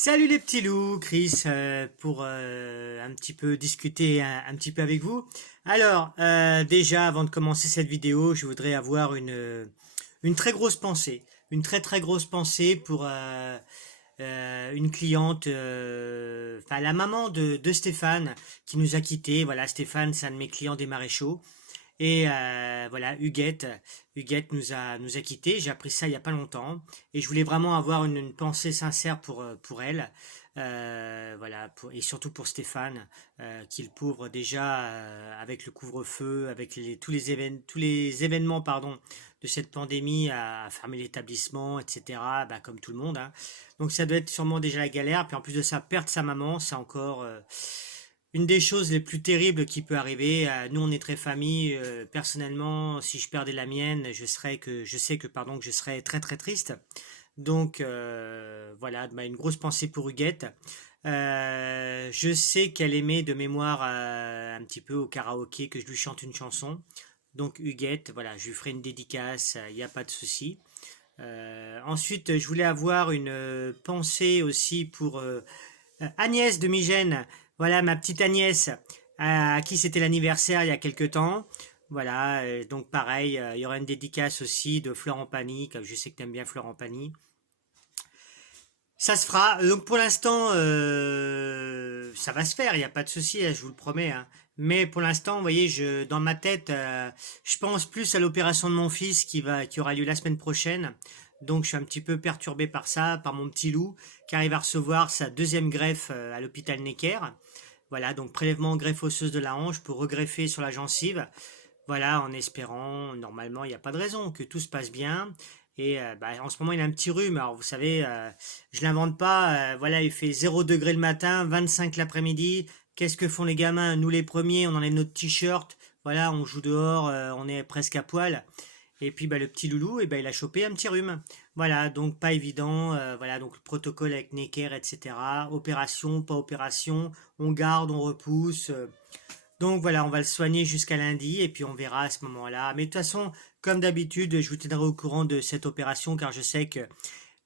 Salut les petits loups, Chris, pour un petit peu discuter un petit peu avec vous. Alors, déjà, avant de commencer cette vidéo, je voudrais avoir une très grosse pensée, une très très grosse pensée pour une cliente, enfin la maman de Stéphane qui nous a quittés. Voilà, Stéphane, c'est un de mes clients des maréchaux. Et voilà, Huguette nous a quittés. J'ai appris ça il y a pas longtemps, et je voulais vraiment avoir une pensée sincère pour elle, voilà, et surtout pour Stéphane, qui le pauvre déjà avec le couvre-feu, avec tous les événements, pardon, de cette pandémie, a fermé l'établissement, etc. Bah, comme tout le monde, hein. Donc ça doit être sûrement déjà la galère. Puis en plus de ça, perdre sa maman, c'est encore une des choses les plus terribles qui peut arriver. Nous, on est très famille. Personnellement, si je perdais la mienne, je sais que, pardon, que je serais très très triste. Donc voilà, bah, une grosse pensée pour Huguette. Je sais qu'elle aimait de mémoire un petit peu au karaoké que je lui chante une chanson. Donc Huguette, voilà, je lui ferai une dédicace, il n'y a pas de souci. Ensuite, je voulais avoir une pensée aussi pour Agnès de Migène, voilà ma petite Agnès, à qui c'était l'anniversaire il y a quelque temps. Voilà, donc pareil, il y aura une dédicace aussi de Florent Pagny, comme je sais que tu aimes bien Florent Pagny. Ça se fera. Donc pour l'instant, ça va se faire, il n'y a pas de souci, je vous le promets, hein. Mais pour l'instant, vous voyez, dans ma tête, je pense plus à l'opération de mon fils qui aura lieu la semaine prochaine. Donc je suis un petit peu perturbé par ça, par mon petit loup, qui arrive à recevoir sa deuxième greffe à l'hôpital Necker. Voilà, donc prélèvement greffe osseuse de la hanche pour regreffer sur la gencive. Voilà, en espérant, normalement, il n'y a pas de raison, que tout se passe bien. Et bah, en ce moment, il a un petit rhume. Alors, vous savez, je l'invente pas. Voilà, il fait 0 degré le matin, 25 l'après-midi. Qu'est-ce que font les gamins? Nous, les premiers, on enlève notre t-shirt. Voilà, on joue dehors, on est presque à poil. Et puis, bah, le petit loulou, il a chopé un petit rhume. Voilà, donc pas évident. Voilà, donc le protocole avec Necker, etc. Opération, pas opération. On garde, on repousse. Donc voilà, on va le soigner jusqu'à lundi et puis on verra à ce moment-là. Mais de toute façon, comme d'habitude, je vous tiendrai au courant de cette opération car je sais que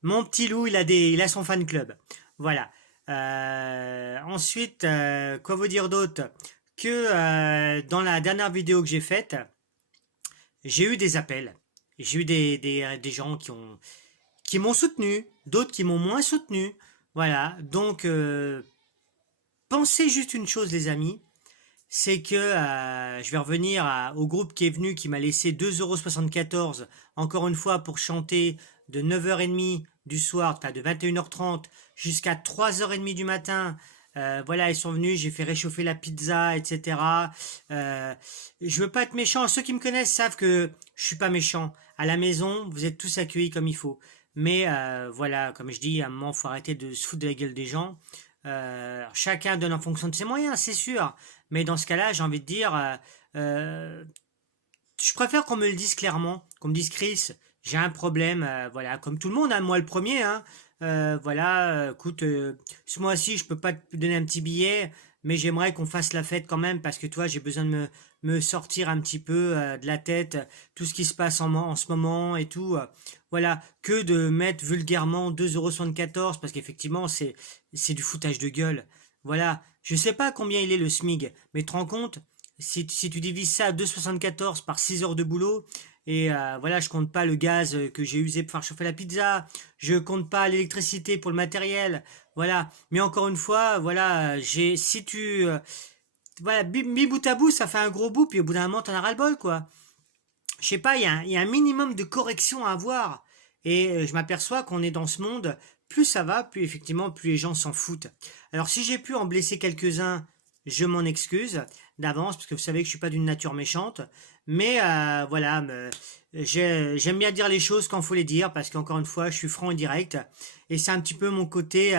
mon petit loup, il a son fan club. Voilà. Ensuite, quoi vous dire d'autre? Que dans la dernière vidéo que j'ai faite, j'ai eu des appels. J'ai eu des gens qui m'ont soutenu, d'autres qui m'ont moins soutenu. Voilà. Donc, pensez juste une chose, les amis, c'est que je vais revenir au groupe qui est venu, qui m'a laissé 2,74 € encore une fois pour chanter de 9h30 du soir, enfin de 21h30 jusqu'à 3h30 du matin. Voilà, ils sont venus, j'ai fait réchauffer la pizza, etc. Je veux pas être méchant. Ceux qui me connaissent savent que je suis pas méchant. À la maison, vous êtes tous accueillis comme il faut. Mais voilà, comme je dis, à un moment, faut arrêter de se foutre de la gueule des gens. Chacun donne en fonction de ses moyens, c'est sûr. Mais dans ce cas-là, j'ai envie de dire, je préfère qu'on me le dise clairement, qu'on me dise Chris, j'ai un problème, voilà, comme tout le monde, hein, moi le premier, hein, voilà, écoute, ce mois-ci, je peux pas te donner un petit billet, mais j'aimerais qu'on fasse la fête quand même, parce que toi, j'ai besoin de me sortir un petit peu de la tête, tout ce qui se passe en ce moment et tout, voilà, que de mettre vulgairement 2,74 €, parce qu'effectivement, c'est du foutage de gueule, voilà, je sais pas combien il est le SMIG, mais tu te rends compte, si tu divises ça à 2,74 par 6 heures de boulot, et voilà, je compte pas le gaz que j'ai usé pour faire chauffer la pizza, je compte pas l'électricité pour le matériel, voilà. Mais encore une fois, voilà, si tu, voilà, mis bout à bout, ça fait un gros bout, puis au bout d'un moment, t'en as ras le bol, quoi. Je sais pas, il y a un minimum de correction à avoir. Et je m'aperçois qu'on est dans ce monde, plus ça va, plus effectivement, plus les gens s'en foutent. Alors si j'ai pu en blesser quelques-uns, je m'en excuse d'avance, parce que vous savez que je suis pas d'une nature méchante. Mais voilà, j'aime bien dire les choses quand faut les dire, parce qu'encore une fois, je suis franc et direct. Et c'est un petit peu mon côté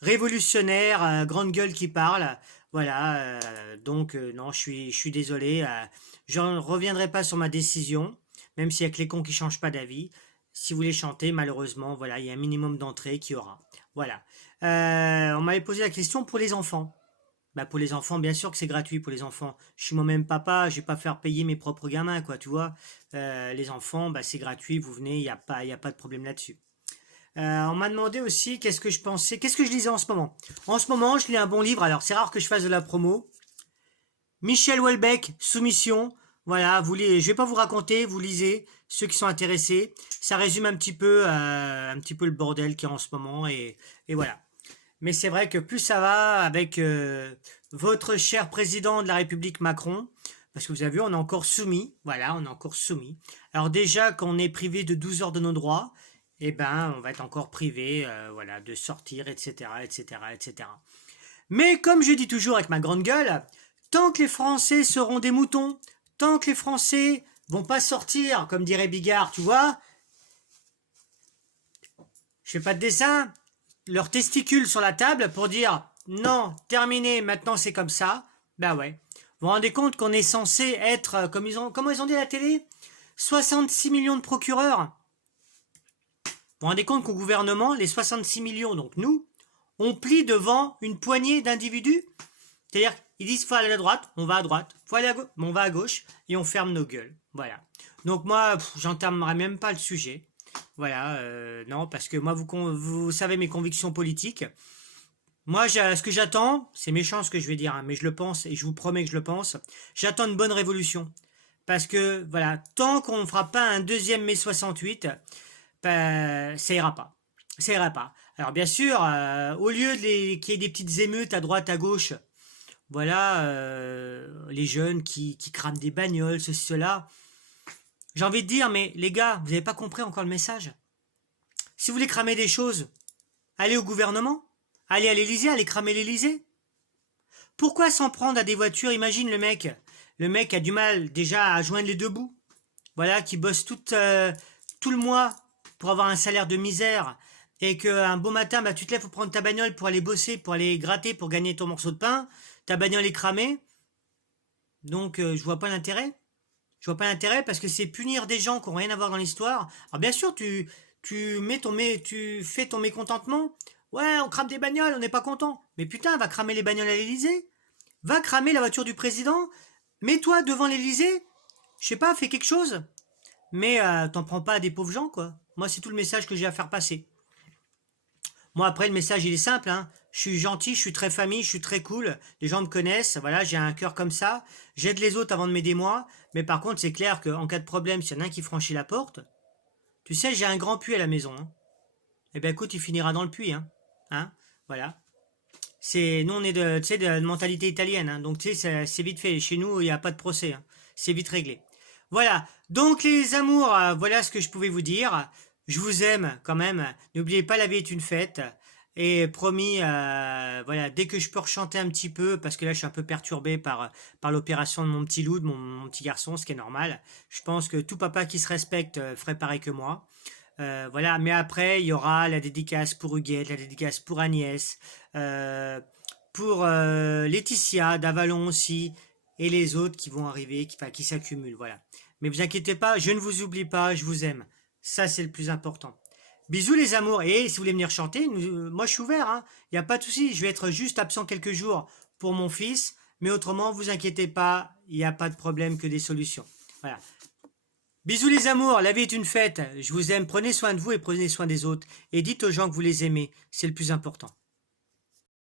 révolutionnaire, grande gueule qui parle. Voilà, donc non, je suis désolé. Je ne reviendrai pas sur ma décision, même s'il y a que les cons qui changent pas d'avis. Si vous voulez chanter, malheureusement, voilà, il y a un minimum d'entrée qui aura. Voilà. On m'avait posé la question pour les enfants. Bah pour les enfants, bien sûr que c'est gratuit pour les enfants. Je suis moi-même papa, je vais pas faire payer mes propres gamins, quoi, tu vois. Les enfants, bah c'est gratuit, vous venez, il y a pas de problème là-dessus. On m'a demandé aussi qu'est-ce que je pensais, qu'est-ce que je lisais en ce moment. En ce moment, je lis un bon livre. Alors, c'est rare que je fasse de la promo. Michel Houellebecq, Soumission. Voilà, je vais pas vous raconter, vous lisez, ceux qui sont intéressés. Ça résume un petit peu le bordel qu'il y a en ce moment et voilà. Mais c'est vrai que plus ça va avec votre cher président de la République Macron, parce que vous avez vu, on est encore soumis. Voilà, on est encore soumis. Alors déjà, quand on est privé de 12 heures de nos droits, eh ben, on va être encore privé, voilà, de sortir, etc., etc., etc. Mais comme je dis toujours avec ma grande gueule, tant que les Français seront des moutons, tant que les Français vont pas sortir, comme dirait Bigard, tu vois, je fais pas de dessin, leurs testicules sur la table pour dire non, terminé, maintenant c'est comme ça. Bah ouais. Vous vous rendez compte qu'on est censé être, comment ils ont dit à la télé, 66 millions de procureurs. Vous vous rendez compte qu'au gouvernement, les 66 millions, donc nous, on plie devant une poignée d'individus. C'est-à-dire qu'ils disent faut aller à droite, on va à droite, faut aller à gauche, on va à gauche, et on ferme nos gueules. Voilà. Donc moi, j'entamerai même pas le sujet. Voilà, non, parce que moi, vous savez mes convictions politiques. Moi, ce que j'attends, c'est méchant ce que je vais dire, hein, mais je le pense et je vous promets que je le pense. J'attends une bonne révolution. Parce que, voilà, tant qu'on ne fera pas un deuxième mai 68, ben, ça ira pas. Ça ira pas. Alors, bien sûr, au lieu qu'il y ait des petites émeutes à droite, à gauche, voilà, les jeunes qui crament des bagnoles, ceci, cela. J'ai envie de dire, mais les gars, vous n'avez pas compris encore le message. Si vous voulez cramer des choses, allez au gouvernement, allez à l'Élysée, allez cramer l'Élysée. Pourquoi s'en prendre à des voitures? Imagine le mec a du mal déjà à joindre les deux bouts. Voilà, qui bosse tout le mois pour avoir un salaire de misère et qu'un beau matin, bah, tu te lèves pour prendre ta bagnole pour aller bosser, pour aller gratter, pour gagner ton morceau de pain. Ta bagnole est cramée. Donc, je vois pas l'intérêt. Je vois pas l'intérêt parce que c'est punir des gens qui n'ont rien à voir dans l'histoire. Alors bien sûr, tu fais ton mécontentement. Ouais, on crame des bagnoles, on n'est pas content. Mais putain, va cramer les bagnoles à l'Élysée. Va cramer la voiture du président. Mets-toi devant l'Élysée. Je sais pas, fais quelque chose. Mais t'en prends pas à des pauvres gens, quoi. Moi, c'est tout le message que j'ai à faire passer. Moi, après, le message, il est simple, hein. Je suis gentil, je suis très famille, je suis très cool. Les gens me connaissent, voilà, j'ai un cœur comme ça. J'aide les autres avant de m'aider moi. Mais par contre, c'est clair qu'en cas de problème, s'il y en a un qui franchit la porte, tu sais, j'ai un grand puits à la maison, hein. Eh ben, écoute, il finira dans le puits, hein. Hein, voilà. Nous, on est tu sais, de mentalité italienne, hein. Donc, tu sais, c'est vite fait. Chez nous, il n'y a pas de procès, hein. C'est vite réglé. Voilà. Donc, les amours, voilà ce que je pouvais vous dire. Je vous aime quand même. N'oubliez pas, la vie est une fête. Et promis, voilà, dès que je peux rechanter un petit peu, parce que là, je suis un peu perturbé par l'opération de mon petit loup, de mon petit garçon, ce qui est normal. Je pense que tout papa qui se respecte ferait pareil que moi. Voilà, mais après, il y aura la dédicace pour Huguette, la dédicace pour Agnès, euh, pour Laetitia, d'Avalon aussi, et les autres qui vont arriver, qui s'accumulent, voilà. Mais vous inquiétez pas, je ne vous oublie pas, je vous aime. Ça, c'est le plus important. Bisous les amours, et si vous voulez venir chanter, moi je suis ouvert, hein. Il n'y a pas de souci, je vais être juste absent quelques jours pour mon fils, mais autrement, vous inquiétez pas, il n'y a pas de problème que des solutions. Voilà. Bisous les amours, la vie est une fête. Je vous aime, prenez soin de vous et prenez soin des autres. Et dites aux gens que vous les aimez, c'est le plus important.